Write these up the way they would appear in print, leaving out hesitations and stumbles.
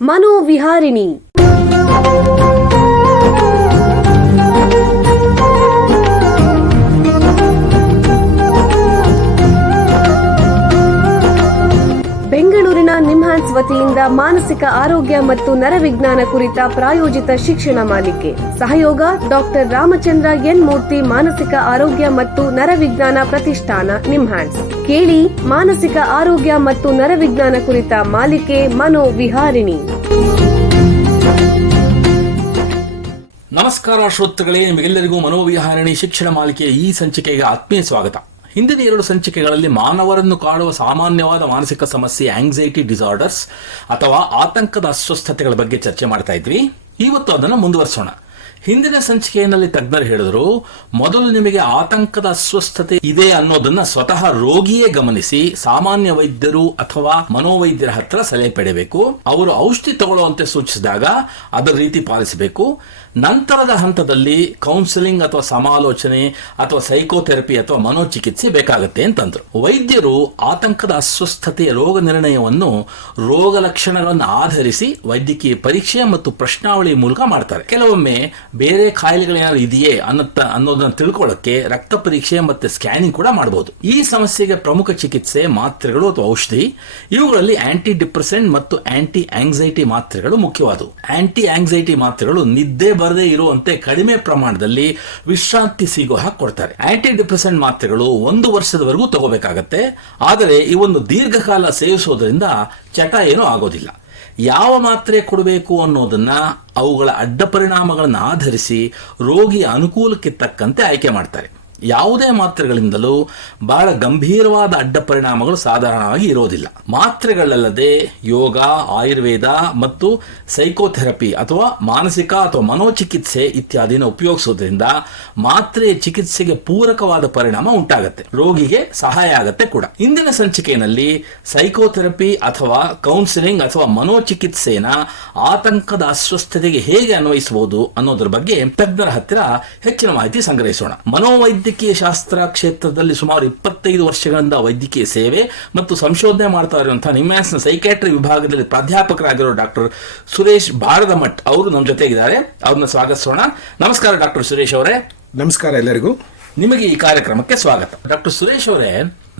ಮನೋವಿಹಾರಿಣಿ. ಬೆಂಗಳೂರಿನ ನಿಮ್ಹಾನ್ಸ್ ವತಿಯಿಂದ ಮಾನಸಿಕ ಆರೋಗ್ಯ ಮತ್ತು ನರವಿಜ್ಞಾನ ಕುರಿತ ಪ್ರಾಯೋಜಿತ ಶಿಕ್ಷಣ ಮಾಲಿಕೆ. ಸಹಯೋಗ ಡಾಕ್ಟರ್ ರಾಮಚಂದ್ರ ಎನ್ ಮೂರ್ತಿ, ಮಾನಸಿಕ ಆರೋಗ್ಯ ಮತ್ತು ನರವಿಜ್ಞಾನ ಪ್ರತಿಷ್ಠಾನ, ನಿಮ್ಹಾನ್ಸ್. ಕೇಳಿ ಮಾನಸಿಕ ಆರೋಗ್ಯ ಮತ್ತು ನರವಿಜ್ಞಾನ ಕುರಿತ ಮಾಲಿಕೆ ಮನೋವಿಹಾರಿಣಿ. ನಮಸ್ಕಾರ ಶ್ರೋತೃಗಳೇ, ನಿಮಗೆಲ್ಲರಿಗೂ ಮನೋವಿಹಾರಿಣಿ ಶಿಕ್ಷಣ ಮಾಲಿಕೆಯ ಈ ಸಂಚಿಕೆಗೆ ಆತ್ಮೀಯ ಸ್ವಾಗತ. ಹಿಂದಿನ 2 ಸಂಚಿಕೆಗಳಲ್ಲಿ ಮಾನವರನ್ನು ಕಾಡುವ ಸಾಮಾನ್ಯವಾದ ಮಾನಸಿಕ ಸಮಸ್ಯೆ ಆಂಗ್ಸೈಟಿ ಡಿಸಾರ್ಡರ್ಸ್ ಅಥವಾ ಆತಂಕದ ಅಸ್ವಸ್ಥತೆಗಳ ಬಗ್ಗೆ ಚರ್ಚೆ ಮಾಡ್ತಾ ಇದ್ವಿ. ಇವತ್ತು ಅದನ್ನು ಮುಂದುವರಿಸೋಣ. ಹಿಂದಿನ ಸಂಚಿಕೆಯಲ್ಲಿ ತಜ್ಞರು ಹೇಳಿದ್ರು, ಮೊದಲು ನಿಮಗೆ ಆತಂಕದ ಅಸ್ವಸ್ಥತೆ ಇದೆ ಅನ್ನೋದನ್ನ ಸ್ವತಃ ರೋಗಿಯೇ ಗಮನಿಸಿ ಸಾಮಾನ್ಯ ವೈದ್ಯರು ಅಥವಾ ಮನೋವೈದ್ಯರ ಹತ್ರ ಸಲಹೆ ಪಡೆಯಬೇಕು. ಅವರು ಔಷಧಿ ತಗೊಳ್ಳುವಂತೆ ಸೂಚಿಸಿದಾಗ ಅದರ ರೀತಿ ಪಾಲಿಸಬೇಕು. ನಂತರದ ಹಂತದಲ್ಲಿ ಕೌನ್ಸಿಲಿಂಗ್ ಅಥವಾ ಸಮಾಲೋಚನೆ ಅಥವಾ ಸೈಕೋಥೆರಪಿ ಅಥವಾ ಮನೋಚಿಕಿತ್ಸೆ ಬೇಕಾಗುತ್ತೆ ಅಂತಂದ್ರು. ವೈದ್ಯರು ಆತಂಕದ ಅಸ್ವಸ್ಥತೆಯ ರೋಗ ನಿರ್ಣಯವನ್ನು ರೋಗ ಲಕ್ಷಣಗಳನ್ನು ಆಧರಿಸಿ ವೈದ್ಯಕೀಯ ಪರೀಕ್ಷೆ ಮತ್ತು ಪ್ರಶ್ನಾವಳಿ ಮೂಲಕ ಮಾಡ್ತಾರೆ. ಕೆಲವೊಮ್ಮೆ ಬೇರೆ ಕಾಯಿಲೆಗಳೇನಾದ್ರು ಇದೆಯೇ ಅನ್ನೋದನ್ನ ತಿಳ್ಕೊಳ್ಳಕ್ಕೆ ರಕ್ತ ಪರೀಕ್ಷೆ ಮತ್ತೆ ಸ್ಕ್ಯಾನಿಂಗ್ ಕೂಡ ಮಾಡಬಹುದು. ಈ ಸಮಸ್ಯೆಗೆ ಪ್ರಮುಖ ಚಿಕಿತ್ಸೆ ಮಾತ್ರೆಗಳು ಅಥವಾ ಔಷಧಿ. ಇವುಗಳಲ್ಲಿ ಆಂಟಿ ಡಿಪ್ರೆಸೆಂಟ್ ಮತ್ತು ಆಂಟಿ ಆಂಗ್ಸೈಟಿ ಮಾತ್ರೆಗಳು ಮುಖ್ಯವಾದವು. ಆಂಟಿ ಆಂಗ್ಸೈಟಿ ಮಾತ್ರೆಗಳು ನಿದ್ದೆ ಬರದೇ ಇರುವಂತೆ ಕಡಿಮೆ ಪ್ರಮಾಣದಲ್ಲಿ ವಿಶ್ರಾಂತಿ ಸಿಗೋ ಹಾಗೆ ಕೊಡ್ತಾರೆ. ಆಂಟಿ ಡಿಪ್ರೆಸೆಂಟ್ ಮಾತ್ರೆಗಳು 1 ವರ್ಷದವರೆಗೂ ತಗೋಬೇಕಾಗತ್ತೆ. ಆದರೆ ಇವನ್ನು ದೀರ್ಘಕಾಲ ಸೇವಿಸೋದ್ರಿಂದ ಚಟ ಏನೂ ಆಗೋದಿಲ್ಲ. ಯಾವ ಮಾತ್ರೆ ಕೊಡಬೇಕು ಅನ್ನೋದನ್ನ ಅವುಗಳ ಅಡ್ಡ ಪರಿಣಾಮಗಳನ್ನು ಆಧರಿಸಿ ರೋಗಿಯ ಅನುಕೂಲಕ್ಕೆ ತಕ್ಕಂತೆ ಆಯ್ಕೆ ಮಾಡ್ತಾರೆ. ಯಾವುದೇ ಮಾತ್ರೆಗಳಿಂದಲೂ ಬಹಳ ಗಂಭೀರವಾದ ಅಡ್ಡ ಪರಿಣಾಮಗಳು ಸಾಧಾರಣವಾಗಿ ಇರೋದಿಲ್ಲ. ಮಾತ್ರೆಗಳಲ್ಲದೆ ಯೋಗ, ಆಯುರ್ವೇದ ಮತ್ತು ಸೈಕೋಥೆರಪಿ ಅಥವಾ ಮಾನಸಿಕ ಅಥವಾ ಮನೋಚಿಕಿತ್ಸೆ ಇತ್ಯಾದಿನ ಉಪಯೋಗಿಸೋದ್ರಿಂದ ಮಾತ್ರೆಯ ಚಿಕಿತ್ಸೆಗೆ ಪೂರಕವಾದ ಪರಿಣಾಮ ಉಂಟಾಗುತ್ತೆ, ರೋಗಿಗೆ ಸಹಾಯ ಆಗತ್ತೆ ಕೂಡ. ಇಂದಿನ ಸಂಚಿಕೆಯಲ್ಲಿ ಸೈಕೋಥೆರಪಿ ಅಥವಾ ಕೌನ್ಸಿಲಿಂಗ್ ಅಥವಾ ಮನೋಚಿಕಿತ್ಸೆನ ಆತಂಕದ ಅಸ್ವಸ್ಥತೆಗೆ ಹೇಗೆ ಅನ್ವಯಿಸಬಹುದು ಅನ್ನೋದ್ರ ಬಗ್ಗೆ ತಜ್ಞರ ಹತ್ತಿರ ಹೆಚ್ಚಿನ ಮಾಹಿತಿ ಸಂಗ್ರಹಿಸೋಣ. ಮನೋವೈದ್ಯಕೀಯ ಶಾಸ್ತ್ರ ಕ್ಷೇತ್ರದಲ್ಲಿ ಸುಮಾರು 25 ವರ್ಷಗಳಿಂದ ವೈದ್ಯಕೀಯ ಸೇವೆ ಮತ್ತು ಸಂಶೋಧನೆ ಮಾಡ್ತಾ ಇರುವಂತಹ ನಿಮ್ಹಾನ್ಸ್ನ ಸೈಕ್ಯಾಟ್ರಿ ವಿಭಾಗದಲ್ಲಿ ಪ್ರಾಧ್ಯಾಪಕರಾಗಿರೋ ಡಾಕ್ಟರ್ ಸುರೇಶ್ ಭಾರದಮಠ್ ಅವರು ನಮ್ಮ ಜೊತೆಗಿದ್ದಾರೆ. ಅವ್ರನ್ನ ಸ್ವಾಗತಿಸೋಣ. ನಮಸ್ಕಾರ ಡಾಕ್ಟರ್ ಸುರೇಶ್ ಅವರೇ. ನಮಸ್ಕಾರ ಎಲ್ಲರಿಗೂ. ನಿಮಗೆ ಈ ಕಾರ್ಯಕ್ರಮಕ್ಕೆ ಸ್ವಾಗತ. ಡಾಕ್ಟರ್ ಸುರೇಶ್ ಅವರೇ,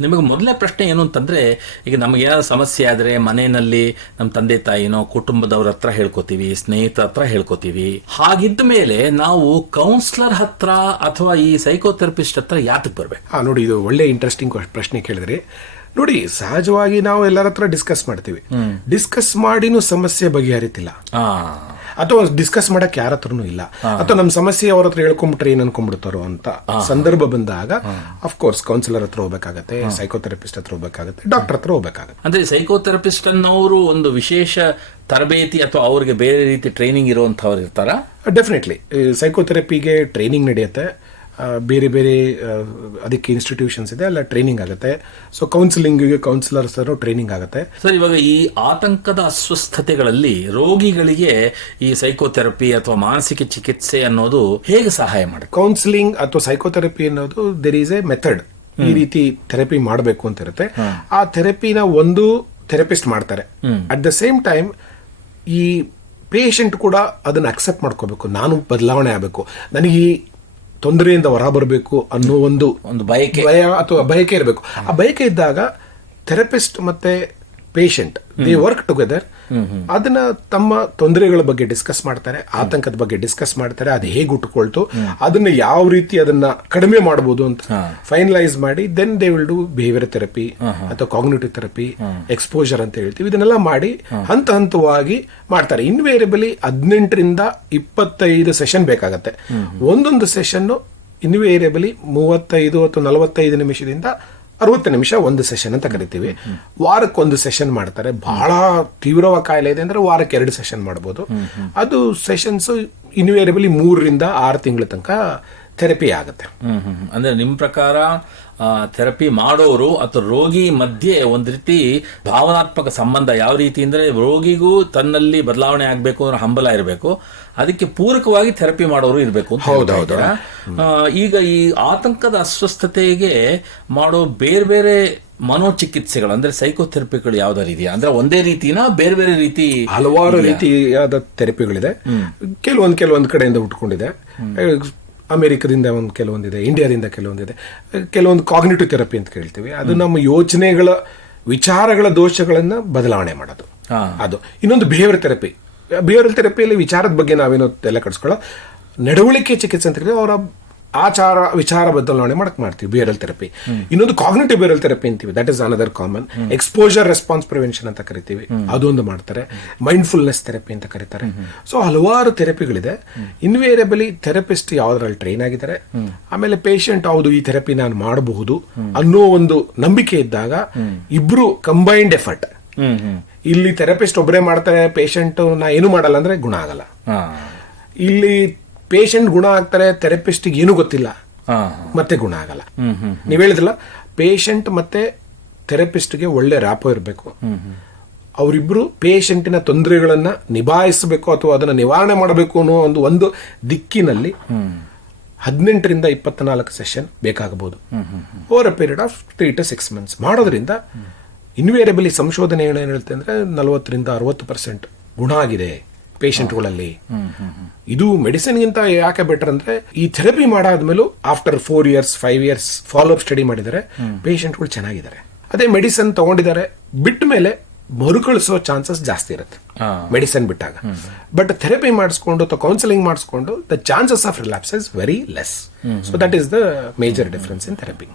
ನಿಮಗೆ ಮೊದಲನೇ ಪ್ರಶ್ನೆ ಏನು ಅಂತಂದ್ರೆ, ಈಗ ನಮಗೇನಾದ್ರು ಸಮಸ್ಯೆ ಆದರೆ ಮನೆಯಲ್ಲಿ ನಮ್ಮ ತಂದೆ ತಾಯಿನೋ ಕುಟುಂಬದವ್ರ ಹತ್ರ ಹೇಳ್ಕೊತೀವಿ, ಸ್ನೇಹಿತರ ಹತ್ರ ಹೇಳ್ಕೊತೀವಿ. ಹಾಗಿದ್ದ ಮೇಲೆ ನಾವು ಕೌನ್ಸಿಲರ್ ಹತ್ರ ಅಥವಾ ಈ ಸೈಕೋಥೆರಪಿಸ್ಟ್ ಹತ್ರ ಯಾತಕ್ಕೆ ಬರ್ಬೇಕು? ನೋಡಿ, ಇದು ಒಳ್ಳೆ ಇಂಟ್ರೆಸ್ಟಿಂಗ್ ಪ್ರಶ್ನೆ ಕೇಳಿದ್ರಿ. ನೋಡಿ, ಸಹಜವಾಗಿ ನಾವು ಎಲ್ಲರ ಹತ್ರ ಡಿಸ್ಕಸ್ ಮಾಡ್ತೀವಿ. ಡಿಸ್ಕಸ್ ಮಾಡಿನೂ ಸಮಸ್ಯೆ ಬಗೆಹರಿತಿಲ್ಲ, ಅಥವಾ ಡಿಸ್ಕಸ್ ಮಾಡಕ್ ಯಾರ ಹತ್ರನೂ ಇಲ್ಲ, ಅಥವಾ ನಮ್ಮ ಸಮಸ್ಯೆ ಅವ್ರ ಹತ್ರ ಹೇಳ್ಕೊಂಡ್ಬಿಟ್ರೆ ಏನ್ ಅನ್ಕೊಂಡ್ಬಿಡ್ತಾರೋ ಅಂತ ಸಂದರ್ಭ ಬಂದಾಗ ಅಫ್ಕೋರ್ಸ್ ಕೌನ್ಸಿಲರ್ ಹತ್ರ ಹೋಗ್ಬೇಕಾಗತ್ತೆ, ಸೈಕೋಥೆರಪಿಸ್ಟ್ ಹತ್ರ ಹೋಗ್ಬೇಕಾಗತ್ತೆ, ಡಾಕ್ಟರ್ ಹತ್ರ ಹೋಗ್ಬೇಕಾಗತ್ತೆ. ಅಂದ್ರೆ ಸೈಕೋಥೆರಪಿಸ್ಟ್ ಅನ್ನೋರು ಒಂದು ವಿಶೇಷ ತರಬೇತಿ ಅಥವಾ ಅವ್ರಿಗೆ ಬೇರೆ ರೀತಿ ಟ್ರೈನಿಂಗ್ ಇರುವಂತವ್ರು ಇರ್ತಾರ? ಡೆಫಿನೆಟ್ಲಿ ಸೈಕೋಥೆರಪಿಗೆ ಟ್ರೈನಿಂಗ್ ನಡೆಯುತ್ತೆ. ಬೇರೆ ಬೇರೆ ಅದಕ್ಕೆ ಇನ್ಸ್ಟಿಟ್ಯೂಷನ್ಸ್ ಇದೆ, ಅಲ್ಲ ಟ್ರೈನಿಂಗ್ ಆಗುತ್ತೆ. ಸೊ ಕೌನ್ಸಿಲಿಂಗ್ಗೆ ಕೌನ್ಸಿಲರ್ಸ್ ಟ್ರೈನಿಂಗ್ ಆಗುತ್ತೆ. ಸರ್, ಇವಾಗ ಈ ಆತಂಕದ ಅಸ್ವಸ್ಥತೆಗಳಲ್ಲಿ ರೋಗಿಗಳಿಗೆ ಈ ಸೈಕೋಥೆರಪಿ ಅಥವಾ ಮಾನಸಿಕ ಚಿಕಿತ್ಸೆ ಅನ್ನೋದು ಹೇಗೆ ಸಹಾಯ ಮಾಡುತ್ತೆ? ಕೌನ್ಸಿಲಿಂಗ್ ಅಥವಾ ಸೈಕೋಥೆರಪಿ ಅನ್ನೋದು ದೇರ್ ಈಸ್ ಎ ಮೆಥಡ್. ಈ ರೀತಿ ಥೆರಪಿ ಮಾಡಬೇಕು ಅಂತ ಇರುತ್ತೆ. ಆ ಥೆರಪಿನ ಒಂದು ಥೆರಪಿಸ್ಟ್ ಮಾಡ್ತಾರೆ. ಅಟ್ ದ ಸೇಮ್ ಟೈಮ್ ಈ ಪೇಷಂಟ್ ಕೂಡ ಅದನ್ನ ಅಕ್ಸೆಪ್ಟ್ ಮಾಡ್ಕೋಬೇಕು. ನಾನು ಬದಲಾವಣೆ ಆಗಬೇಕು, ನನಗೆ ಈ ತೊಂದರೆಯಿಂದ ಹೊರ ಬರಬೇಕು ಅನ್ನೋ ಒಂದು ಭಯ ಅಥವಾ ಬಯಕೆ ಇರಬೇಕು. ಆ ಬಯಕೆ ಇದ್ದಾಗ ಥೆರಪಿಸ್ಟ್ ಮತ್ತೆ ಪೇಷಂಟ್ ದೇ ವರ್ಕ್ ಟುಗೆದರ್. ಅದನ್ನ ತಮ್ಮ ತೊಂದರೆಗಳ ಬಗ್ಗೆ ಡಿಸ್ಕಸ್ ಮಾಡ್ತಾರೆ, ಆತಂಕದ ಬಗ್ಗೆ ಡಿಸ್ಕಸ್ ಮಾಡ್ತಾರೆ, ಅದು ಹೇಗೆ ಉಟ್ಕೊಳ್ತು, ಅದನ್ನ ಯಾವ ರೀತಿ ಅದನ್ನ ಕಡಿಮೆ ಮಾಡಬಹುದು ಅಂತ ಫೈನಲೈಸ್ ಮಾಡಿ then they will do behaviour therapy ಅಥವಾ ಕಾಗ್ನಿಟಿವ್ ಥೆರಪಿ, ಎಕ್ಸ್ಪೋಜರ್ ಅಂತ ಹೇಳ್ತೀವಿ. ಇದನ್ನೆಲ್ಲ ಮಾಡಿ ಹಂತ ಹಂತವಾಗಿ ಮಾಡ್ತಾರೆ. ಇನ್ವೇರಿಯಬಲಿ 18ರಿಂದ 25 ಸೆಷನ್ ಬೇಕಾಗತ್ತೆ. ಒಂದೊಂದು ಸೆಷನ್ ಇನ್ವೇರಿಯಬಲಿ 35 ಅಥವಾ 45 ನಿಮಿಷದಿಂದ 60 ನಿಮಿಷ ಒಂದು ಸೆಷನ್ ಅಂತ ಕರಿತೀವಿ. ವಾರಕ್ಕೊಂದು ಸೆಷನ್ ಮಾಡ್ತಾರೆ. ಬಹಳ ತೀವ್ರವಾದ ಕಾಯಿಲೆ ಇದೆ ಅಂದ್ರೆ ವಾರಕ್ಕೆ 2 ಸೆಷನ್ ಮಾಡ್ಬೋದು. ಅದು ಸೆಷನ್ಸ್ ಇನ್ವೇರಿಯಬಲಿ 3ರಿಂದ 6 ತಿಂಗಳ ತನಕ ಥೆರಪಿ ಆಗುತ್ತೆ. ಅಂದ್ರೆ ನಿಮ್ಮ ಪ್ರಕಾರ ಥೆರಪಿ ಮಾಡೋರು ಅಥವಾ ರೋಗಿ ಮಧ್ಯೆ ಒಂದು ರೀತಿ ಭಾವನಾತ್ಮಕ ಸಂಬಂಧ ಯಾವ ರೀತಿ ಅಂದ್ರೆ ರೋಗಿಗೂ ತನ್ನಲ್ಲಿ ಬದಲಾವಣೆ ಆಗಬೇಕು ಅಂದ್ರೆ ಹಂಬಲ ಇರಬೇಕು, ಅದಕ್ಕೆ ಪೂರಕವಾಗಿ ಥೆರಪಿ ಮಾಡೋರು ಇರಬೇಕು ಅಂತ ಹೇಳ್ತಾ. ಈಗ ಈ ಆತಂಕದ ಅಸ್ವಸ್ಥತೆಗೆ ಮಾಡೋ ಬೇರೆ ಬೇರೆ ಮನೋಚಿಕಿತ್ಸೆಗಳು ಅಂದ್ರೆ ಸೈಕೋಥೆರಪಿಗಳು ಯಾವ್ದಾರು ಇದೆಯಾ? ಅಂದ್ರೆ ಒಂದೇ ರೀತಿನ ಬೇರೆ ಬೇರೆ ರೀತಿ? ಹಲವಾರು ರೀತಿಯಾದ ಥೆರಪಿಗಳಿದೆ. ಕೆಲವೊಂದು ಕಡೆಯಿಂದ ಹುಟ್ಕೊಂಡಿದೆ. ಅಮೆರಿಕದಿಂದ ಒಂದು ಕೆಲವೊಂದಿದೆ, ಇಂಡಿಯಾದಿಂದ ಕೆಲವೊಂದಿದೆ. ಕೆಲವೊಂದು ಕಾಗ್ನಿಟಿವ್ ಥೆರಪಿ ಅಂತ ಕೇಳ್ತೀವಿ. ಅದು ನಮ್ಮ ಯೋಚನೆಗಳ ವಿಚಾರಗಳ ದೋಷಗಳನ್ನ ಬದಲಾವಣೆ ಮಾಡೋದು. ಅದು ಇನ್ನೊಂದು ಬಿಹೇವಿಯರ್ ಥೆರಪಿ. ಬಿಹೇವಿಯರ್ ಥೆರಪಿಯಲ್ಲಿ ವಿಚಾರದ ಬಗ್ಗೆ ನಾವೇನೋ ತಲೆ ಕೆಡಿಸ್ಕೊಳ್ಳೋ, ನಡವಳಿಕೆ ಚಿಕಿತ್ಸೆ ಅಂತ ಹೇಳಿದ್ರೆ ಅವರ ಆಚಾರ ವಿಚಾರ ಬದಲಾವಣೆ ಮಾಡ್ತೀವಿ ಬಿಹೇವಿಯರಲ್ ಥೆರಪಿ. ಇನ್ನೊಂದು ಕಾಗ್ನಿಟಿವ್ ಬಿಹೇವಿಯರಲ್ ಥೆರಪಿ ಅಂತೀವಿ, that is another common. Exposure response prevention ಅಂತ ಕರಿತೀವಿ, ಅದೊಂದು ಮಾಡ್ತಾರೆ. ಮೈಂಡ್ಫುಲ್ನೆಸ್ ಥೆರಪಿ ಅಂತ ಕರೀತಾರೆ. ಸೊ ಹಲವಾರು ಥೆರಪಿಗಳಿದೆ. ಇನ್ವೇರಿಯಬಲಿ ಥೆರಪಿಸ್ಟ್ ಯಾವ್ದ್ರಲ್ಲಿ ಟ್ರೈನ್ ಆಗಿದ್ದಾರೆ, ಆಮೇಲೆ ಪೇಷಂಟ್ ಹೌದು ಈ ಥೆರಪಿ ನಾನು ಮಾಡಬಹುದು ಅನ್ನೋ ಒಂದು ನಂಬಿಕೆ ಇದ್ದಾಗ ಇಬ್ರು ಕಂಬೈನ್ಡ್ ಎಫರ್ಟ್. ಇಲ್ಲಿ ಥೆರಪಿಸ್ಟ್ ಒಬ್ಬರೇ ಮಾಡ್ತಾರೆ, ಪೇಷಂಟ್ ನಾ ಏನು ಮಾಡಲ್ಲ ಅಂದ್ರೆ ಗುಣ ಆಗಲ್ಲ. ಇಲ್ಲಿ ಪೇಷಂಟ್ ಗುಣ ಆಗ್ತಾರೆ, ಥೆರಪಿಸ್ಟಿಗೆ ಏನು ಗೊತ್ತಿಲ್ಲ, ಮತ್ತೆ ಗುಣ ಆಗಲ್ಲ. ನೀವ್ ಹೇಳಿದ್ರಲ್ಲ, ಪೇಷಂಟ್ ಮತ್ತೆ ಥೆರಪಿಸ್ಟ್ಗೆ ಒಳ್ಳೆ ರ್ಯಾಪೋ ಇರಬೇಕು. ಅವರಿಬ್ರು ಪೇಷಂಟಿನ ತೊಂದರೆಗಳನ್ನ ನಿಭಾಯಿಸಬೇಕು ಅಥವಾ ಅದನ್ನ ನಿವಾರಣೆ ಮಾಡಬೇಕು ಅನ್ನೋ ಒಂದು ದಿಕ್ಕಿನಲ್ಲಿ 18ರಿಂದ 24 ಸೆಷನ್ ಬೇಕಾಗಬಹುದು over a period of 3 to 6 months. ಮಾಡೋದ್ರಿಂದ ಇನ್ವೇರಿಯಬಲಿ ಸಂಶೋಧನೆ ಏನು ಹೇಳುತ್ತೆ ಅಂದ್ರೆ 40ರಿಂದ 60% ಗುಣ ಆಗಿದೆ ಪೇಷಂಟ್ಗಳಲ್ಲಿ. ಇದು ಮೆಡಿಸಿನ್ಗಿಂತ ಯಾಕೆ ಬೆಟರ್ ಅಂದ್ರೆ, ಈ ಥೆರಪಿ ಮಾಡಾದ್ಮೇಲೂ after 4 years 5 years follow up study ಮಾಡಿದರೆ ಪೇಷಂಟ್ಗಳು ಚೆನ್ನಾಗಿದ್ದಾರೆ. ಅದೇ ಮೆಡಿಸಿನ್ ತಗೊಂಡಿದ್ದಾರೆ ಬಿಟ್ಟ ಮೇಲೆ ಮರುಕಳಿಸೋ ಚಾನ್ಸಸ್ ಜಾಸ್ತಿ ಇರುತ್ತೆ ಮೆಡಿಸಿನ್ ಬಿಟ್ಟಾಗ. ಬಟ್ ಥೆರಪಿ ಮಾಡಿಸ್ಕೊಂಡು ಅಥವಾ ಕೌನ್ಸಿಲಿಂಗ್ ಮಾಡಿಸ್ಕೊಂಡು the chances of relapse is very less. So that is the major difference in therapy.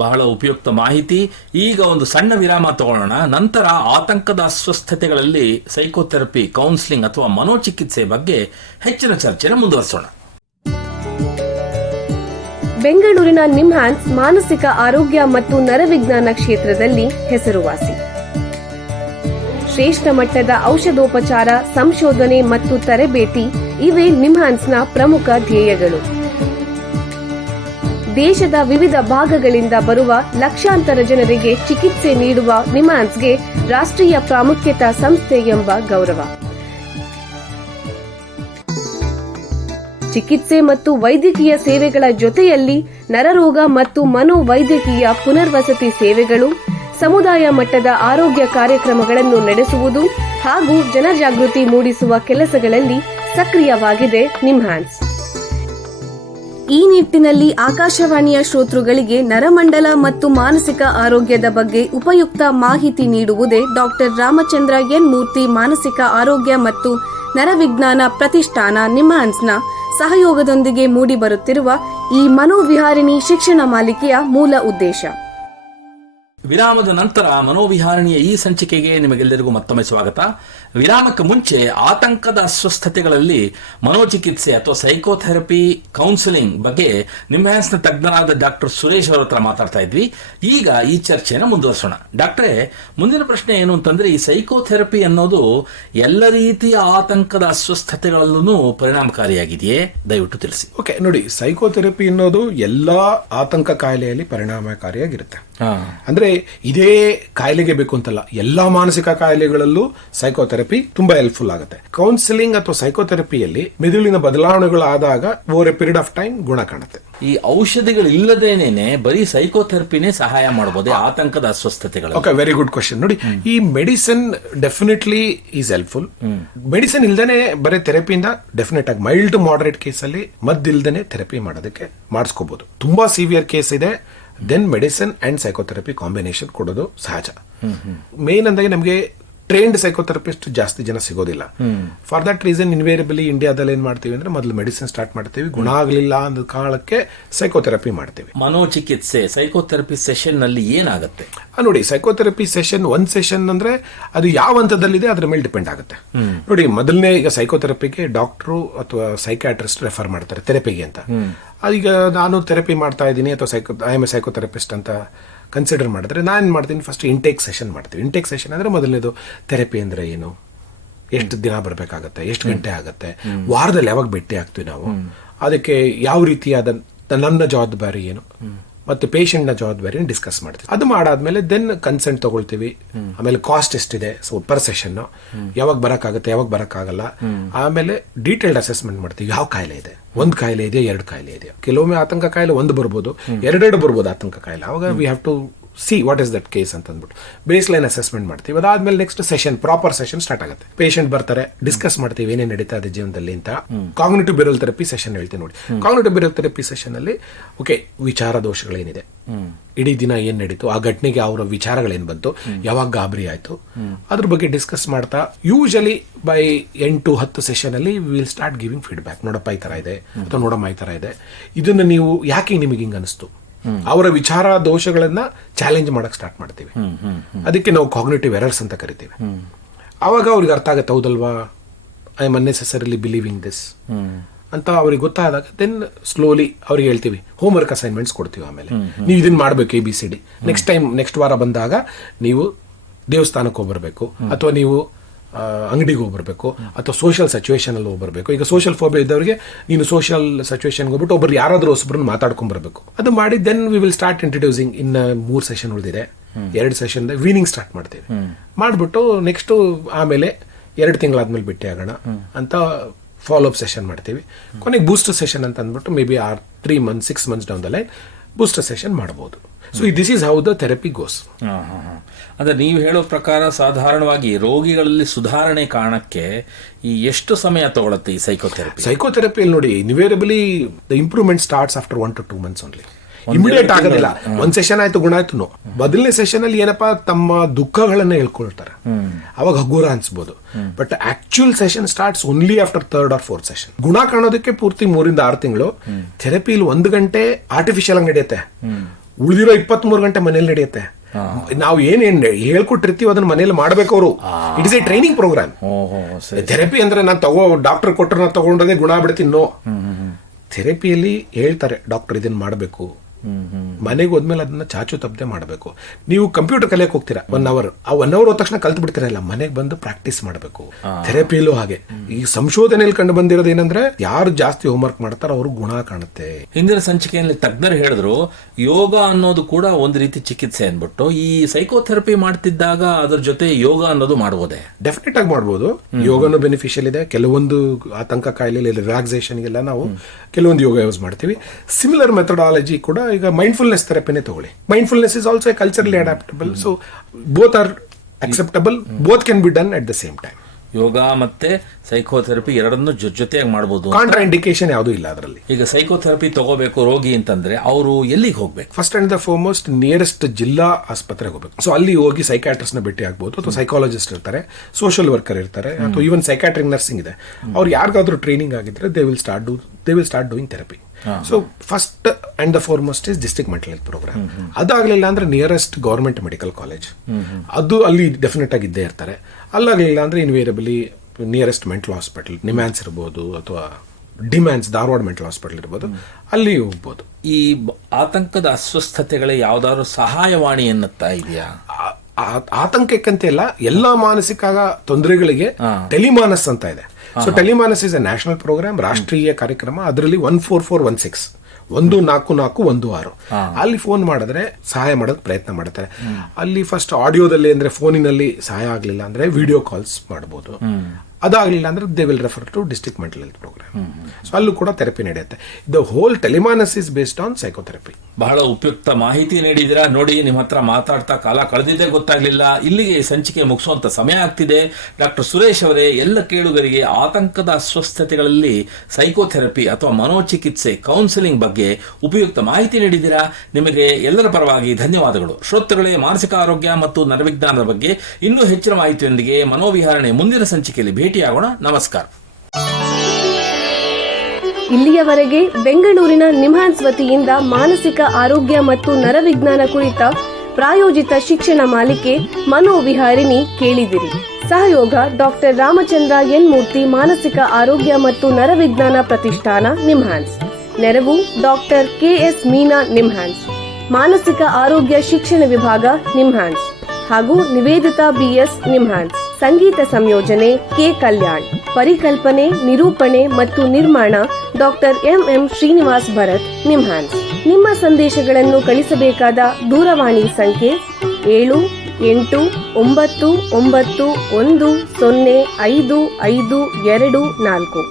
ಬಹಳ ಉಪಯುಕ್ತ ಮಾಹಿತಿ. ಈಗ ಒಂದು ಸಣ್ಣ ವಿರಾಮ ತಗೊಳ್ಳೋಣ. ನಂತರ ಆತಂಕದ ಅಸ್ವಸ್ಥತೆಗಳಲ್ಲಿ ಸೈಕೋಥೆರಪಿ, ಕೌನ್ಸಿಲಿಂಗ್ ಅಥವಾ ಮನೋಚಿಕಿತ್ಸೆ ಬಗ್ಗೆ ಹೆಚ್ಚಿನ ಚರ್ಚೆನ ಮುಂದುವರಿಸೋಣ. ಬೆಂಗಳೂರಿನ ನಿಮ್ಹಾನ್ಸ್ ಮಾನಸಿಕ ಆರೋಗ್ಯ ಮತ್ತು ನರವಿಜ್ಞಾನ ಕ್ಷೇತ್ರದಲ್ಲಿ ಹೆಸರುವಾಸಿ. ಶ್ರೇಷ್ಠ ಮಟ್ಟದ ಔಷಧೋಪಚಾರ, ಸಂಶೋಧನೆ ಮತ್ತು ತರಬೇತಿ ಇವೇ ನಿಮ್ಹಾನ್ಸ್ನ ಪ್ರಮುಖ ಧ್ಯೇಯಗಳು. ದೇಶದ ವಿವಿಧ ಭಾಗಗಳಿಂದ ಬರುವ ಲಕ್ಷಾಂತರ ಜನರಿಗೆ ಚಿಕಿತ್ಸೆ ನೀಡುವ ನಿಮ್ಹಾನ್ಸ್ಗೆ ರಾಷ್ಟ್ರೀಯ ಪ್ರಾಮುಖ್ಯತಾ ಸಂಸ್ಥೆ ಎಂಬ ಗೌರವ. ಚಿಕಿತ್ಸೆ ಮತ್ತು ವೈದ್ಯಕೀಯ ಸೇವೆಗಳ ಜೊತೆಯಲ್ಲಿ ನರರೋಗ ಮತ್ತು ಮನೋವೈದ್ಯಕೀಯ ಪುನರ್ವಸತಿ ಸೇವೆಗಳು, ಸಮುದಾಯ ಮಟ್ಟದ ಆರೋಗ್ಯ ಕಾರ್ಯಕ್ರಮಗಳನ್ನು ನಡೆಸುವುದು ಹಾಗೂ ಜನಜಾಗೃತಿ ಮೂಡಿಸುವ ಕೆಲಸಗಳಲ್ಲಿ ಸಕ್ರಿಯವಾಗಿದೆ ನಿಮ್ಹಾನ್ಸ್. ಈ ನಿಟ್ಟಿನಲ್ಲಿ ಆಕಾಶವಾಣಿಯ ಶ್ರೋತೃಗಳಿಗೆ ನರಮಂಡಲ ಮತ್ತು ಮಾನಸಿಕ ಆರೋಗ್ಯದ ಬಗ್ಗೆ ಉಪಯುಕ್ತ ಮಾಹಿತಿ ನೀಡುವುದೇ ಡಾಕ್ಟರ್ ರಾಮಚಂದ್ರ ಎನ್ ಮೂರ್ತಿ ಮಾನಸಿಕ ಆರೋಗ್ಯ ಮತ್ತು ನರವಿಜ್ಞಾನ ಪ್ರತಿಷ್ಠಾನ ನಿಮ್ಹಾನ್ಸ್ನ ಸಹಯೋಗದೊಂದಿಗೆ ಮೂಡಿಬರುತ್ತಿರುವ ಈ ಮನೋವಿಹಾರಿಣಿ ಶಿಕ್ಷಣ ಮಾಲಿಕೆಯ ಮೂಲ ಉದ್ದೇಶ. ವಿರಾಮದ ನಂತರ ಮನೋವಿಹಾರಣಿಯ ಈ ಸಂಚಿಕೆಗೆ ನಿಮಗೆಲ್ಲರಿಗೂ ಮತ್ತೊಮ್ಮೆ ಸ್ವಾಗತ. ವಿರಾಮಕ್ಕೆ ಮುಂಚೆ ಆತಂಕದ ಅಸ್ವಸ್ಥತೆಗಳಲ್ಲಿ ಮನೋಚಿಕಿತ್ಸೆ ಅಥವಾ ಸೈಕೋಥೆರಪಿ, ಕೌನ್ಸಿಲಿಂಗ್ ಬಗ್ಗೆ ನಿಮ್ಹಾನ್ಸ್ನ ತಜ್ಞರಾದ ಡಾಕ್ಟರ್ ಸುರೇಶ್ ಅವರ ಹತ್ರ ಮಾತಾಡ್ತಾ ಇದ್ವಿ. ಈಗ ಈ ಚರ್ಚೆನ ಮುಂದುವರಿಸೋಣ. ಡಾಕ್ಟ್ರೇ, ಮುಂದಿನ ಪ್ರಶ್ನೆ ಏನು ಅಂತಂದ್ರೆ, ಈ ಸೈಕೋಥೆರಪಿ ಅನ್ನೋದು ಎಲ್ಲ ರೀತಿಯ ಆತಂಕದ ಅಸ್ವಸ್ಥತೆಗಳಲ್ಲೂ ಪರಿಣಾಮಕಾರಿಯಾಗಿದೆಯೇ? ದಯವಿಟ್ಟು ತಿಳಿಸಿ. ಓಕೆ, ನೋಡಿ, ಸೈಕೋಥೆರಪಿ ಅನ್ನೋದು ಎಲ್ಲಾ ಆತಂಕ ಕಾಯಿಲೆಯಲ್ಲಿ ಪರಿಣಾಮಕಾರಿಯಾಗಿರುತ್ತೆ. ಅಂದ್ರೆ ಇದೇ ಕಾಯಿಲೆಗೆ ಬೇಕು ಅಂತಲ್ಲ, ಎಲ್ಲಾ ಮಾನಸಿಕ ಕಾಯಿಲೆಗಳಲ್ಲೂ ಸೈಕೋಥೆರಪಿ ತುಂಬಾ ಹೆಲ್ಪ್ಫುಲ್ ಆಗುತ್ತೆ. ಕೌನ್ಸಿಲಿಂಗ್ ಅಥವಾ ಸೈಕೋಥೆರಪಿಯಲ್ಲಿ ಮೆದುಳಿನ ಬದಲಾವಣೆಗಳಾದಾಗ over a period of time ಗುಣ ಕಾಣುತ್ತೆ. ಈ ಔಷಧಿಗಳು ಇಲ್ಲದೇನೆ ಬರೀ ಸೈಕೋಥೆರಪಿನೇ ಸಹಾಯ ಮಾಡಬಹುದು ಆತಂಕದ ಅಸ್ವಸ್ಥತೆಗಳು? Okay, very good question. ನೋಡಿ, ಈ medicine definitely is helpful. Medicine ಇಲ್ದೇನೆ ಬರೀ ಥೆರಪಿಯಿಂದ ಡೆಫಿನೆಟ್ ಆಗಿ ಮೈಲ್ಡ್ ಟು ಮಾಡರೇಟ್ ಕೇಸಲ್ಲಿ ಮದ್ದಿಲ್ದೇನೆ ಥೆರಪಿ ಮಾಡೋದಕ್ಕೆ ಮಾಡಿಸ್ಕೋಬಹುದು. ತುಂಬಾ ಸಿವಿಯರ್ ಕೇಸ್ ಇದೆ, then medicine and psychotherapy combination ಕೊಡೋದು ಸಹಜ. ಮೇನ್ ಅಂದಾಗೆ ನಮಗೆ ಟ್ರೈನ್ಡ್ ಸೈಕೋಥೆರಪಿಸ್ಟ್ ಜಾಸ್ತಿ ಜನ ಸಿಗೋದಿಲ್ಲ. ಫಾರ್ ದಟ್ ರೀಸನ್ ಇನ್ವೇರಿಯಬಲಿ ಇಂಡಿಯಾದಲ್ಲಿ ಏನ್ ಮಾಡ್ತೀವಿ ಅಂದ್ರೆ, ಮೊದಲು ಮೆಡಿಸಿನ್ ಸ್ಟಾರ್ಟ್ ಮಾಡ್ತೀವಿ, ಗುಣ ಆಗಲಿಲ್ಲ ಅಂದ ಕಾರಣಕ್ಕೆ ಸೈಕೋಥೆರಪಿ ಮಾಡ್ತೀವಿ. ಮನೋಚಿಕಿತ್ಸೆ ಸೈಕೋಥೆರಪಿ ಸೆಷನ್ ನಲ್ಲಿ ಏನಾಗುತ್ತೆ ನೋಡಿ, ಸೈಕೋಥೆರಪಿ ಸೆಷನ್ ಒಂದ್ ಸೆಷನ್ ಅಂದ್ರೆ ಅದು ಯಾವ ಹಂತದಲ್ಲಿದೆ ಅದ್ರ ಮೇಲೆ ಡಿಪೆಂಡ್ ಆಗುತ್ತೆ. ನೋಡಿ, ಮೊದಲನೇ ಈಗ ಸೈಕೋಥೆರಪಿಗೆ ಡಾಕ್ಟ್ರು ಅಥವಾ ಸೈಕ್ಯಾಟ್ರಿಸ್ಟ್ ರೆಫರ್ ಮಾಡ್ತಾರೆ ಥೆರಪಿಗೆ ಅಂತ. ಈಗ ನಾನು ಥೆರಪಿ ಮಾಡ್ತಾ ಇದ್ದೀನಿ ಅಥವಾ ಐ ಎಮ್ ಎ ಸೈಕೋಥೆರಪಿಸ್ಟ್ ಅಂತ ಕನ್ಸಿಡರ್ ಮಾಡಿದ್ರೆ ನಾನು ಏನು ಮಾಡ್ತೀನಿ, ಫಸ್ಟ್ ಇಂಟೇಕ್ ಸೆಷನ್ ಮಾಡ್ತೀವಿ. ಇಂಟೇಕ್ ಸೆಷನ್ ಅಂದರೆ ಮೊದಲನೇದು ಥೆರಪಿ ಅಂದರೆ ಏನು, ಎಷ್ಟು ದಿನ ಬರಬೇಕಾಗತ್ತೆ, ಎಷ್ಟು ಗಂಟೆ ಆಗುತ್ತೆ, ವಾರದಲ್ಲಿ ಯಾವಾಗ ಭೇಟಿ ಆಗ್ತೀವಿ ನಾವು, ಅದಕ್ಕೆ ಯಾವ ರೀತಿಯಾದ ನನ್ನ ಜವಾಬ್ದಾರಿ ಏನು ಮತ್ತು ಪೇಷಂಟ್ನ ಜವಾಬ್ದಾರಿನ ಡಿಸ್ಕಸ್ ಮಾಡ್ತೀವಿ. ಅದು ಮಾಡಾದ್ಮೇಲೆ ದೆನ್ ಕನ್ಸೆಂಟ್ ತಗೊಳ್ತೀವಿ. ಆಮೇಲೆ ಕಾಸ್ಟ್ ಎಷ್ಟಿದೆ, ಸೊ ಪರ್ ಸೆಷನ್ ಯಾವಾಗ ಬರೋಕ್ಕಾಗುತ್ತೆ, ಯಾವಾಗ ಬರೋಕ್ಕಾಗಲ್ಲ. ಆಮೇಲೆ ಡೀಟೇಲ್ಡ್ ಅಸೆಸ್ಮೆಂಟ್ ಮಾಡ್ತೀವಿ. ಯಾವ ಕಾಯಿಲೆ ಇದೆ, ಒಂದು ಕಾಯಿಲೆ ಇದೆ, ಎರಡು ಕಾಯಿಲೆ ಇದೆ. ಕೆಲವೊಮ್ಮೆ ಆತಂಕ ಕಾಯಿಲೆ ಒಂದು ಬರ್ಬೋದು, ಎರಡೆರಡು ಬರ್ಬೋದು ಆತಂಕ ಕಾಯಿಲೆ. ಅವಾಗ we have to see what is that case ಅಂತ ಅಂದ್ಬಿಟ್ಟು ಬೇಸ್ ಲೈನ್ ಅಸೆಸ್ಮೆಂಟ್ ಮಾಡ್ತೀವಿ. ಅದಾದ್ಮೇಲೆ next session, proper session start ಆಗುತ್ತೆ. ಪೇಷಂಟ್ ಬರ್ತಾರೆ, ಡಿಸ್ಕಸ್ ಮಾಡ್ತೀವಿ ಏನೇನು ನಡೀತಾ ಇದೆ ಜೀವನದಲ್ಲಿ ಅಂತ. ಕಾಗ್ನಿಟಿವ್ ಬಿಹೇವಿಯರಲ್ ಥೆರಪಿ ಸೆಷನ್ ಹೇಳ್ತೀನಿ ನೋಡಿ. ಕಾಗ್ನಿಟಿವ್ ಬಿಹೇವಿಯರಲ್ ಥೆರಪಿ ಸೆಷನ್ ಅಲ್ಲಿ ಓಕೆ, ವಿಚಾರ ದೋಷಗಳೇನಿದೆ, ಇಡೀ ದಿನ ಏನ್ ನಡೀತು, ಆ ಘಟನೆಗೆ ಅವರ ವಿಚಾರಗಳೇನು ಬಂತು, ಯಾವಾಗ ಗಾಬರಿ ಆಯ್ತು, ಅದ್ರ ಬಗ್ಗೆ ಡಿಸ್ಕಸ್ ಮಾಡ್ತಾ ಯೂಶಲಿ ಬೈ 8-10 ಸೆಷನ್ ಅಲ್ಲಿ ವಿಲ್ ಸ್ಟಾರ್ಟ್ ಗಿವಿಂಗ್ ಫೀಡ್ಬ್ಯಾಕ್. ನೋಡಪ್ಪ ಈ ತರ ಇದೆ, ಅಥವಾ ನೋಡಮ್ಮ ಈ ತರ ಇದೆ, ಇದನ್ನ ನೀವು ಯಾಕೆ ನಿಮಗೆ ಹಿಂಗ ಅನಿಸ್ತು, ಅವರ ವಿಚಾರ ದೋಷಗಳನ್ನ ಚಾಲೆಂಜ್ ಮಾಡಕ್ ಸ್ಟಾರ್ಟ್ ಮಾಡ್ತೀವಿ. ಅದಕ್ಕೆ ನಾವು ಕಾಗ್ನಿಟಿವ್ ಎರರ್ಸ್ ಅಂತ ಕರಿತೀವಿ. ಅವಾಗ ಅವ್ರಿಗೆ ಅರ್ಥ ಆಗತ್ತೆ, ಹೌದಲ್ವಾ, I am unnecessarily believing this ಅಂತ ಅವ್ರಿಗೆ ಗೊತ್ತಾದಾಗ ದೆನ್ ಸ್ಲೋಲಿ ಅವ್ರಿಗೆ ಹೇಳ್ತೀವಿ, ಹೋಮ್ ವರ್ಕ್ ಅಸೈನ್ಮೆಂಟ್ಸ್ ಕೊಡ್ತೀವಿ. ಆಮೇಲೆ ನೀವು ಇದನ್ನ ಮಾಡ್ಬೇಕು, ABCD. ನೆಕ್ಸ್ಟ್ ವಾರ ಬಂದಾಗ ನೀವು ದೇವಸ್ಥಾನಕ್ಕೆ ಹೋಗ್ಬರ್ಬೇಕು, ಅಥವಾ ನೀವು ಅಂಗಡಿಗೆ ಹೋಗ್ಬರ್ಬೇಕು, ಅಥವಾ ಸೋಷಿಯಲ್ ಸಿಚುವೇಶನ್ ಅಲ್ಲಿ ಹೋಗ್ಬರ್ಬೇಕು. ಈಗ ಸೋಷಿಯಲ್ ಫೋಬಿಯಾ ಇದ್ದವರಿಗೆ ನೀನು ಸೋಷಿಯಲ್ ಸಿಚುವೇಶನ್ಗೆ ಹೋಗ್ಬಿಟ್ಟು ಒಬ್ಬರು ಯಾರಾದ್ರೂ ಹೊಸಬ್ರನ್ನ ಮಾತಾಡ್ಕೊಂಡ್ಬರ್ಬೇಕು. ಅದು ಮಾಡಿ then we will start introducing. ಇನ್ನು 3 ಸೆಷನ್ ಉಳಿದಿದೆ, 2 ಸೆಷನ್ ವೀನಿಂಗ್ ಸ್ಟಾರ್ಟ್ ಮಾಡ್ತೀವಿ. ಮಾಡ್ಬಿಟ್ಟು ನೆಕ್ಸ್ಟ್ ಆಮೇಲೆ 2 ತಿಂಗಳಾದ್ಮೇಲೆ ಭೇಟಿ ಆಗೋಣ ಅಂತ ಫಾಲೋ ಅಪ್ ಸೆಷನ್ ಮಾಡ್ತೀವಿ. ಕೊನೆಗೆ ಬೂಸ್ಟರ್ ಸೆಷನ್ ಅಂತ ಅಂದ್ಬಿಟ್ಟು may be 3 months 6 months down the line booster session ಮಾಡಬಹುದು. So this is how the therapy goes. ಅಂದ್ರೆ ನೀವು ಹೇಳೋ ಪ್ರಕಾರ ಸಾಧಾರಣವಾಗಿ ರೋಗಿಗಳಲ್ಲಿ ಸುಧಾರಣೆ ಕಾರಣಕ್ಕೆ ಈ ಎಷ್ಟು ಸಮಯ ತಗೊಳುತ್ತೆ ಈ ಸೈಕೋಥೆರಪಿ? ಸೈಕೋಥೆರಪಿಯಲ್ಲಿ ನೋಡಿ, invariably the improvement starts after 1 to 2 months only. Immediate ಆಗೋದಿಲ್ಲ. ಒಂದ್ ಸೆಷನ್ ಆಯ್ತು, ಗುಣ ಆಯ್ತು. ಮೊದಲನೇ ಸೆಷನ್ ಅಲ್ಲಿ ಏನಪ್ಪಾ, ತಮ್ಮ ದುಃಖಗಳನ್ನ ಹೇಳ್ಕೊಳ್ತಾರೆ, ಅವಾಗ ಹಗುರ ಅನ್ಸ್ಬೋದು. But actual session starts only after 3rd or 4th session. ಗುಣ ಕಾಣೋದಕ್ಕೆ ಪೂರ್ತಿ 3 to 6 ತಿಂಗಳು. ಥೆರಪಿಲಿ 1 ಗಂಟೆ ಆರ್ಟಿಫಿಷಿಯಲ್ ಆಗಿ ನಡೆಯುತ್ತೆ, ಉಳಿದಿರೋ 23 ಗಂಟೆ ಮನೇಲಿ ನಡೆಯುತ್ತೆ. ನಾವು ಏನೇನ್ ಹೇಳ್ಕೊಟ್ಟಿರ್ತೀವಿ ಅದನ್ನ ಮನೇಲಿ ಮಾಡ್ಬೇಕು ಅವರು. It is a training programme. Therapy ಅಂದ್ರೆ ನಾನು ಡಾಕ್ಟರ್ ಕೊಟ್ಟರೆ ನಾನು ತಗೊಂಡ್ರೆ ಗುಣ ಬಿಡ್ತೀನಿ. ನೋ, ಥೆರಪಿಯಲ್ಲಿ ಹೇಳ್ತಾರೆ ಡಾಕ್ಟರ್ ಇದನ್ನ ಮಾಡಬೇಕು, ಮನೆಗೆ ಹೋದ್ಮೇಲೆ ಅದನ್ನ ಚಾಚು ತಪ್ಪದೆ ಮಾಡಬೇಕು. ನೀವು ಕಂಪ್ಯೂಟರ್ ಕಲಿಯಕ್ಕೆ ಹೋಗ್ತೀರಾ 1 hour, ಆ 1 hour ಹೋದ ತಕ್ಷಣ ಕಲ್ತು ಬಿಡ್ತೀರಲ್ಲ, ಮನೆಗೆ ಬಂದು ಪ್ರಾಕ್ಟೀಸ್ ಮಾಡಬೇಕು. ಥೆರಪಿಯಲ್ಲೂ ಹಾಗೆ. ಈ ಸಂಶೋಧನೆಯಲ್ಲಿ ಕಂಡು ಬಂದಿರೋದು ಏನಂದ್ರೆ, ಯಾರು ಜಾಸ್ತಿ ಹೋಮ್ವರ್ಕ್ ಮಾಡ್ತಾರೋ ಅವ್ರಿಗೆ ಗುಣ ಕಾಣುತ್ತೆ. ಹಿಂದಿನ ಸಂಚಿಕೆಯಲ್ಲಿ ತಜ್ಞರು ಹೇಳಿದ್ರು ಯೋಗ ಅನ್ನೋದು ಕೂಡ ಒಂದು ರೀತಿ ಚಿಕಿತ್ಸೆ ಅನ್ಬಿಟ್ಟು, ಈ ಸೈಕೋಥೆರಪಿ ಮಾಡ್ತಿದ್ದಾಗ ಅದ್ರ ಜೊತೆ ಯೋಗ ಅನ್ನೋದು ಮಾಡಬಹುದೇ? ಡೆಫಿನೆಟ್ ಆಗಿ ಮಾಡಬಹುದು. ಯೋಗನು ಬೆನಿಫಿಷಿಯಲ್ ಇದೆ. ಕೆಲವೊಂದು ಆತಂಕ ಕಾಯಿಲೆ ರಿಲ್ಯಾಕ್ಸೇಷನ್ಗೆಲ್ಲ ನಾವು ಕೆಲವೊಂದು ಯೋಗ ಯೂಸ್ ಮಾಡ್ತೀವಿ. ಸಿಮಿಲರ್ ಮೆಥಡಾಲಜಿ ಕೂಡ ಈಗ ಮೈಂಡ್ಫುಲ್ನೆಸ್ ಥೆರಪಿನೇ ತಗೊಳ್ಳಿ. Mindfulness is also culturally adaptable. So both are acceptable, both can be done at the same time. Yoga ಮತ್ತೆ ಸೈಕೋಥೆರಪಿ ಎರಡನ್ನು ಜೊತೆಯಾಗಿ ಮಾಡಬಹುದು. ಕಾಂಟ್ರಾ ಇಂಡಿಕೇಶನ್ ಯಾವುದೂ ಇಲ್ಲ ಅದರಲ್ಲಿ. ಈಗ ಸೈಕೋಥೆರಪಿ ತಗೋಬೇಕು ರೋಗಿ ಅಂತಂದ್ರೆ ಅವರು ಎಲ್ಲಿಗೆ ಹೋಗ್ಬೇಕು? First and the foremost nearest ಜಿಲ್ಲಾ ಆಸ್ಪತ್ರೆಗೆ ಹೋಗ್ಬೇಕು. ಸೊ ಅಲ್ಲಿ ಹೋಗಿ ಸೈಕಾಟ್ರಿಸ್ಟ್ ನ ಭೇಟಿ ಆಗ್ಬಹುದು, ಅಥವಾ ಸೈಕಾಲಜಿಸ್ಟ್ ಇರ್ತಾರೆ, ಸೋಷಿಯಲ್ ವರ್ಕರ್ ಇರ್ತಾರೆ, ಅಥವಾ ಈವನ್ ಸೈಕಾಟ್ರಿಕ್ ನರ್ಸಿಂಗ್ ಇದೆ. ಅವ್ರು ಯಾರಿಗಾದ್ರೂ ಟ್ರೈನಿಂಗ್ ಆಗಿದ್ರೆ they will start doing therapy. So first and the foremost is district mental health program. ಅದಾಗಲಿಲ್ಲ ಅಂದ್ರೆ ನಿಯರೆಸ್ಟ್ ಗವರ್ಮೆಂಟ್ ಮೆಡಿಕಲ್ ಕಾಲೇಜ್, ಅದು ಅಲ್ಲಿ ಡೆಫಿನೆಟ್ ಆಗಿ ಇದ್ದೇ ಇರ್ತಾರೆ. ಅಲ್ಲಾಗಲಿಲ್ಲ ಅಂದ್ರೆ invariably nearest mental hospital, NIMHANS ಇರ್ಬೋದು, ಅಥವಾ ಡಿಮ್ಯಾನ್ಸ್ ಧಾರವಾಡ ಮೆಂಟಲ್ ಹಾಸ್ಪಿಟಲ್ ಇರ್ಬೋದು, ಅಲ್ಲಿ ಹೋಗ್ಬೋದು. ಈ ಆತಂಕದ ಅಸ್ವಸ್ಥತೆಗಳ ಯಾವ್ದಾದ್ರು ಸಹಾಯವಾಣಿ ಎನ್ನುತ್ತಾ ಇದೆಯಾ? ಆತಂಕಕ್ಕಂತೆ ಇಲ್ಲ, ಎಲ್ಲಾ ಮಾನಸಿಕ ತೊಂದರೆಗಳಿಗೆ ಟೆಲಿಮಾನಸ್ ಅಂತ ಇದೆ. So Tele MANAS is A national programme, ರಾಷ್ಟ್ರೀಯ ಕಾರ್ಯಕ್ರಮ. ಅದರಲ್ಲಿ 14416 144416 ಅಲ್ಲಿ ಫೋನ್ ಮಾಡಿದ್ರೆ ಸಹಾಯ ಮಾಡೋದಕ್ಕೆ ಪ್ರಯತ್ನ ಮಾಡ್ತಾರೆ. ಅಲ್ಲಿ ಫಸ್ಟ್ ಆಡಿಯೋದಲ್ಲಿ ಅಂದ್ರೆ ಫೋನಿನಲ್ಲಿ ಸಹಾಯ ಆಗಲಿಲ್ಲ ಅಂದ್ರೆ ವಿಡಿಯೋ ಕಾಲ್ಸ್ ಮಾಡಬಹುದು. ಅದಾಗಲಿಲ್ಲ ಅಂದ್ರೆ they will refer to district mental health programme. So ಅಲ್ಲೂ ಕೂಡ ಥೆರಪಿ ನಡೆಯುತ್ತೆ. The whole Telemanas is based on psychotherapy. ಬಹಳ ಉಪಯುಕ್ತ ಮಾಹಿತಿ ನೀಡಿದಿರಾ. ನೋಡಿ, ನಿಮ್ಮ ಹತ್ರ ಮಾತಾಡ್ತಾ ಕಾಲ ಕಳೆದಿದ್ದೇ ಗೊತ್ತಾಗ್ಲಿಲ್ಲ. ಇಲ್ಲಿಗೆ ಸಂಚಿಕೆ ಮುಗಿಸುವಂತ ಸಮಯ ಆಗ್ತಿದೆ. ಡಾಕ್ಟರ್ ಸುರೇಶ್ ಅವರೇ, ಎಲ್ಲ ಕೇಳುಗರಿಗೆ ಆತಂಕದ ಅಸ್ವಸ್ಥತೆಗಳಲ್ಲಿ ಸೈಕೋಥೆರಪಿ ಅಥವಾ ಮನೋಚಿಕಿತ್ಸೆ, ಕೌನ್ಸಿಲಿಂಗ್ ಬಗ್ಗೆ ಉಪಯುಕ್ತ ಮಾಹಿತಿ ನೀಡಿದಿರಾ. ನಿಮಗೆ ಎಲ್ಲರ ಪರವಾಗಿ ಧನ್ಯವಾದಗಳು. ಶ್ರೋತೃಗಳೇ, ಮಾನಸಿಕ ಆರೋಗ್ಯ ಮತ್ತು ನರವಿಜ್ಞಾನದ ಬಗ್ಗೆ ಇನ್ನೂ ಹೆಚ್ಚಿನ ಮಾಹಿತಿಯೊಂದಿಗೆ ಮನೋವಿಹಾರಣೆ ಮುಂದಿನ ಸಂಚಿಕೆಯಲ್ಲಿ ಭೇಟಿಯಾಗೋಣ. ನಮಸ್ಕಾರ. ಇಲ್ಲಿಯವರೆಗೆ ಬೆಂಗಳೂರಿನ ನಿಮ್ಹಾನ್ಸ್ ವತಿಯಿಂದ ಮಾನಸಿಕ ಆರೋಗ್ಯ ಮತ್ತು ನರವಿಜ್ಞಾನ ಕುರಿತ ಪ್ರಾಯೋಜಿತ ಶಿಕ್ಷಣ ಮಾಲಿಕೆ ಮನೋವಿಹಾರಿಣಿ ಕೇಳಿದಿರಿ. ಸಹಯೋಗ ಡಾಕ್ಟರ್ ರಾಮಚಂದ್ರ ಎನ್ ಮೂರ್ತಿ, ಮಾನಸಿಕ ಆರೋಗ್ಯ ಮತ್ತು ನರವಿಜ್ಞಾನ ಪ್ರತಿಷ್ಠಾನ, ನಿಮ್ಹಾನ್ಸ್. ನೆರವು ಡಾಕ್ಟರ್ KS ಮೀನಾ, ನಿಮ್ಹಾನ್ಸ್. ಮಾನಸಿಕ ಆರೋಗ್ಯ ಶಿಕ್ಷಣ ವಿಭಾಗ, ನಿಮ್ಹಾನ್ಸ್. ಹಾಗೂ ನಿವೇದಿತಾ BS, ನಿಮ್ಹಾನ್ಸ್. ಸಂಗೀತ ಸಂಯೋಜನೆ ಕೆ ಕಲ್ಯಾಣ್, ಪರಿಕಲ್ಪನೆ, ನಿರೂಪಣೆ ಮತ್ತು ನಿರ್ಮಾಣ ಡಾಕ್ಟರ್ ಎಂ ಶ್ರೀನಿವಾಸ್ ಭರತ್ ನಿಮ್ಹಾನ್ಸ್. ನಿಮ್ಮ ಸಂದೇಶಗಳನ್ನು ಕಳಿಸಬೇಕಾದ ದೂರವಾಣಿ ಸಂಖ್ಯೆ 7891105524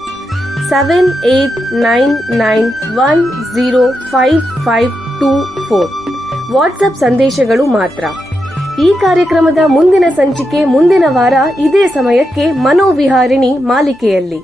7899105524. ವಾಟ್ಸ್ಆಪ್ ಸಂದೇಶಗಳು ಮಾತ್ರ. ಈ ಕಾರ್ಯಕ್ರಮದ ಮುಂದಿನ ಸಂಚಿಕೆ ಮುಂದಿನ ವಾರ ಇದೇ ಸಮಯಕ್ಕೆ ಮನೋವಿಹಾರಿಣಿ ಮಾಲಿಕೆಯಲ್ಲಿ.